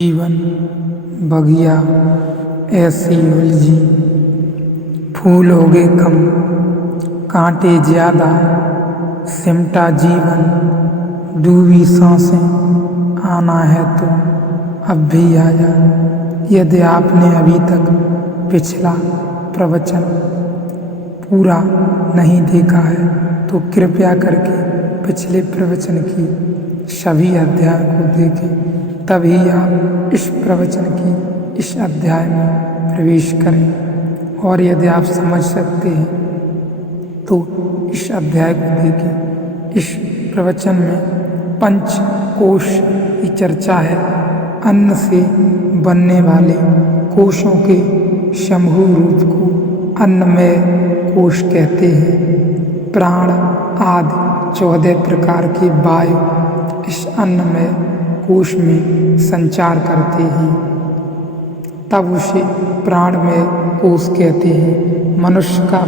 जीवन बगिया ऐसी उलझी, फूल होगे कम कांटे ज्यादा, सिमटा जीवन डूबी सांसें, आना है तो अब भी आया। यदि आपने अभी तक पिछला प्रवचन पूरा नहीं देखा है तो कृपया करके पिछले प्रवचन की सभी अध्याय को देखें, तभी आप इस प्रवचन की इस अध्याय में प्रवेश करें। और यदि आप समझ सकते हैं तो इस अध्याय को देखें। इस प्रवचन में पंच कोश की चर्चा है। अन्न से बनने वाले कोशों के समूह रूप को अन्नमय कोश कहते हैं। प्राण आदि 14 प्रकार के वायु इस अन्नमय कोश में संचार करते हैं, तब उसे प्राणमय कोश कहते हैं। मनुष्य का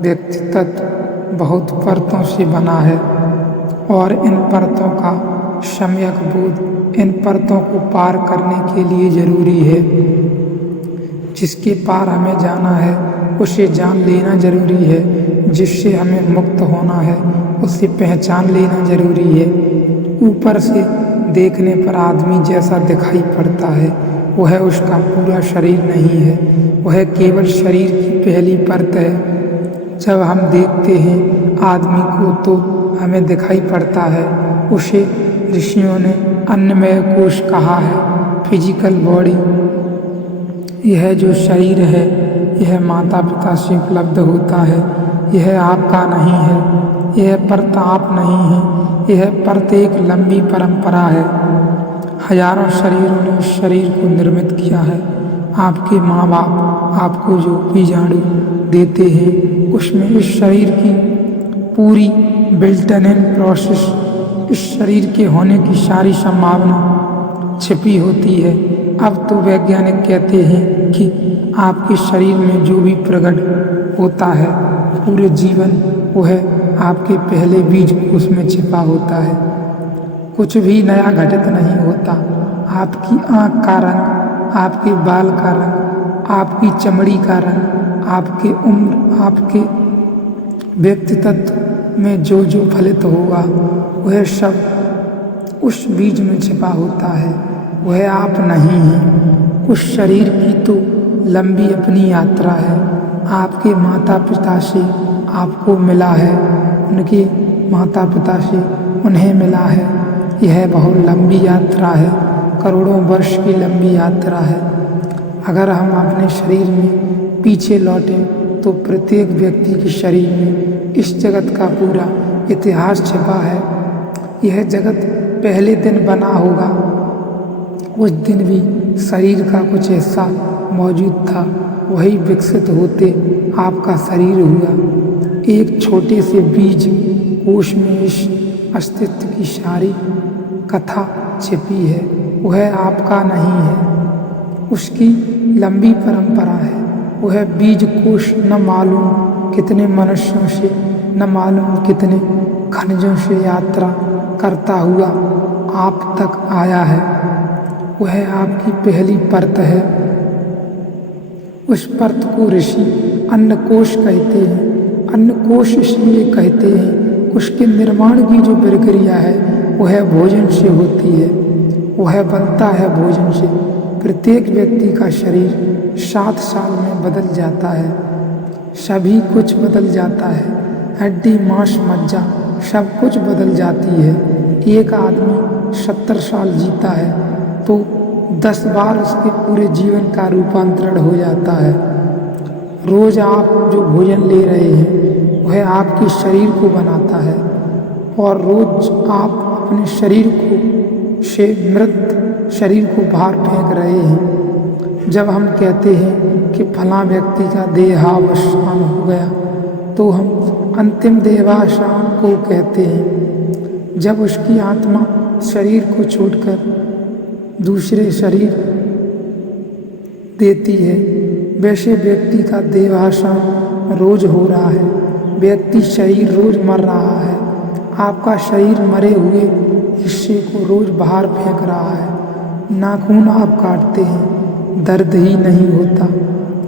व्यक्तित्व बहुत परतों से बना है और इन परतों का सम्यक बोध इन परतों को पार करने के लिए जरूरी है। जिसके पार हमें जाना है उसे जान लेना जरूरी है, जिससे हमें मुक्त होना है उसे पहचान लेना जरूरी है। ऊपर से देखने पर आदमी जैसा दिखाई पड़ता है वह उसका पूरा शरीर नहीं है, वह केवल शरीर की पहली परत है। जब हम देखते हैं आदमी को तो हमें दिखाई पड़ता है, उसे ऋषियों ने अन्नमय कोश कहा है। फिजिकल बॉडी, यह जो शरीर है यह माता पिता से उपलब्ध होता है, यह आपका नहीं है, यह परत आप नहीं है, यह परत एक लंबी परंपरा है। हजारों शरीरों ने इस शरीर को निर्मित किया है। आपके माँ बाप आपको जो बीजाणु देते हैं उसमें इस शरीर की पूरी बिल्ट इन प्रोसेस, इस शरीर के होने की सारी संभावना छिपी होती है। अब तो वैज्ञानिक कहते हैं कि आपके शरीर में जो भी प्रकट होता है पूरे जीवन वह आपके पहले बीज कोश में छिपा होता है। कुछ भी नया घटित नहीं होता। आपकी आँख का रंग, आपके बाल का रंग, आपकी चमड़ी का रंग, आपके उम्र, आपके व्यक्तित्व में जो जो फलित होगा वह सब उस बीज में छिपा होता है, वह आप नहीं हैं। उस शरीर की तो लंबी अपनी यात्रा है। आपके माता पिता से आपको मिला है, उनके माता पिता से उन्हें मिला है। यह बहुत लंबी यात्रा है, करोड़ों वर्ष की लंबी यात्रा है। अगर हम अपने शरीर में पीछे लौटें तो प्रत्येक व्यक्ति के शरीर में इस जगत का पूरा इतिहास छिपा है। यह जगत पहले दिन बना होगा, उस दिन भी शरीर का कुछ हिस्सा मौजूद था, वही विकसित होते आपका शरीर हुआ। एक छोटे से बीज कोश में इस अस्तित्व की सारी कथा छिपी है, वह आपका नहीं है, उसकी लंबी परंपरा है। वह बीज कोश न मालूम कितने मनुष्यों से, न मालूम कितने खनिजों से यात्रा करता हुआ आप तक आया है। वह आपकी पहली परत है। उस परत को ऋषि अन्नकोश कहते हैं। अन्नकोश इसलिए कहते हैं, उसके निर्माण की जो प्रक्रिया है वह भोजन से होती है, वह बनता है भोजन से। प्रत्येक व्यक्ति का शरीर 7 साल में बदल जाता है, सभी कुछ बदल जाता है, हड्डी मांस मज्जा सब कुछ बदल जाती है। एक आदमी 70 साल जीता है तो 10 बार उसके पूरे जीवन का रूपांतरण हो जाता है। रोज आप जो भोजन ले रहे हैं वह आपके शरीर को बनाता है, और रोज आप अपने शरीर को से मृत शरीर को बाहर फेंक रहे हैं। जब हम कहते हैं कि फलां व्यक्ति का देहावसान हो गया तो हम अंतिम देहावसान को कहते हैं। जब उसकी आत्मा शरीर को छोड़कर दूसरे शरीर देती है, वैसे व्यक्ति का देहावसान रोज हो रहा है। व्यक्ति शरीर रोज मर रहा है। आपका शरीर मरे हुए हिस्से को रोज बाहर फेंक रहा है। नाखून आप काटते हैं दर्द ही नहीं होता,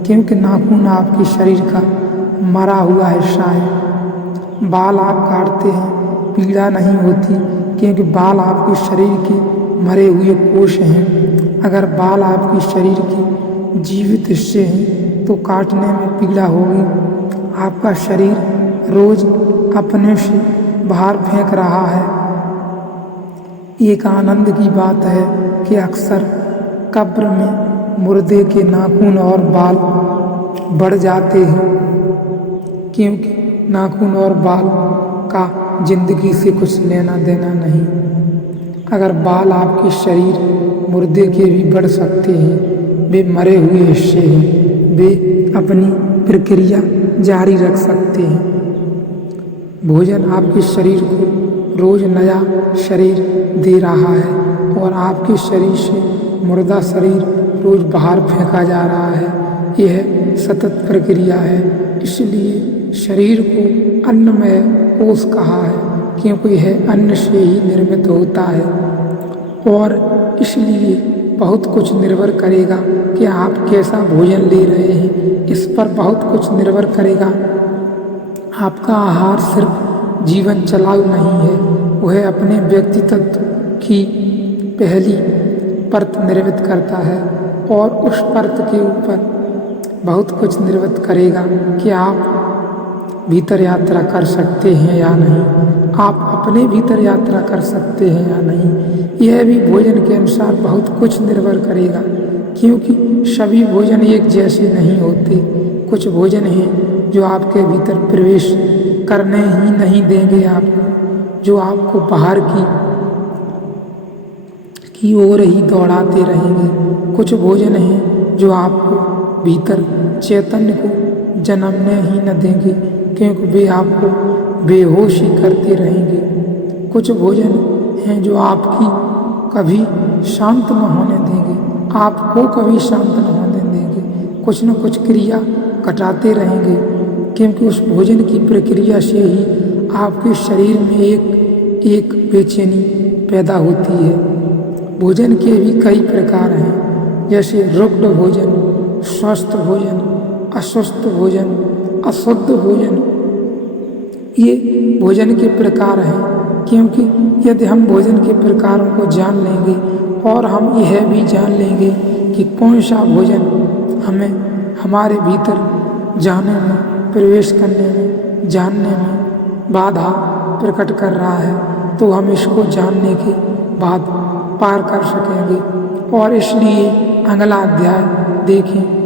क्योंकि नाखून आपके शरीर का मरा हुआ हिस्सा है। बाल आप काटते हैं पीड़ा नहीं होती, क्योंकि बाल आपके शरीर के मरे हुए कोश हैं। अगर बाल आपके शरीर के जीवित हिस्से हैं तो काटने में पीड़ा होगी। आपका शरीर रोज अपने से बाहर फेंक रहा है। एक आनंद की बात है कि अक्सर कब्र में मुर्दे के नाखून और बाल बढ़ जाते हैं, क्योंकि नाखून और बाल का जिंदगी से कुछ लेना देना नहीं। अगर बाल आपके शरीर मुर्दे के भी बढ़ सकते हैं, वे मरे हुए हिस्से हैं, वे अपनी प्रक्रिया जारी रख सकते हैं। भोजन आपके शरीर को रोज नया शरीर दे रहा है और आपके शरीर से मुर्दा शरीर रोज बाहर फेंका जा रहा है। यह सतत प्रक्रिया है, इसलिए शरीर को अन्नमय कोश कहा है, क्योंकि यह अन्न से ही निर्मित होता है। और इसलिए बहुत कुछ निर्भर करेगा कि आप कैसा भोजन ले रहे हैं, इस पर बहुत कुछ निर्भर करेगा। आपका आहार सिर्फ जीवन चलाऊ नहीं है, वह अपने व्यक्तित्व की पहली परत निर्मित करता है और उस परत के ऊपर बहुत कुछ निर्मित करेगा कि आप भीतर यात्रा कर सकते हैं या नहीं, आप अपने भीतर यात्रा कर सकते हैं या नहीं। यह भी भोजन के अनुसार बहुत कुछ निर्भर करेगा, क्योंकि सभी भोजन एक जैसे नहीं होते। कुछ भोजन हैं जो आपके भीतर प्रवेश करने ही नहीं देंगे आपको, जो आपको बाहर की ओर ही दौड़ाते रहेंगे। कुछ भोजन हैं जो आपको भीतर चैतन्य को जन्मने ही न देंगे, क्योंकि वे आपको बेहोश ही करते रहेंगे। कुछ भोजन हैं जो आपकी कभी शांत न होने देंगे, आपको कभी शांत न होने देंगे। कुछ न कुछ क्रिया घटाते रहेंगे, क्योंकि उस भोजन की प्रक्रिया से ही आपके शरीर में एक बेचैनी पैदा होती है। भोजन के भी कई प्रकार हैं, जैसे रुग्ण भोजन, स्वस्थ भोजन, अस्वस्थ भोजन, अशुद्ध भोजन। ये भोजन के प्रकार हैं, क्योंकि यदि हम भोजन के प्रकारों को जान लेंगे और हम यह भी जान लेंगे कि कौन सा भोजन हमें हमारे भीतर जाने में, प्रवेश करने में, जानने में बाधा प्रकट कर रहा है, तो हम इसको जानने के बाद पार कर सकेंगे। और इसलिए अगला अध्याय देखें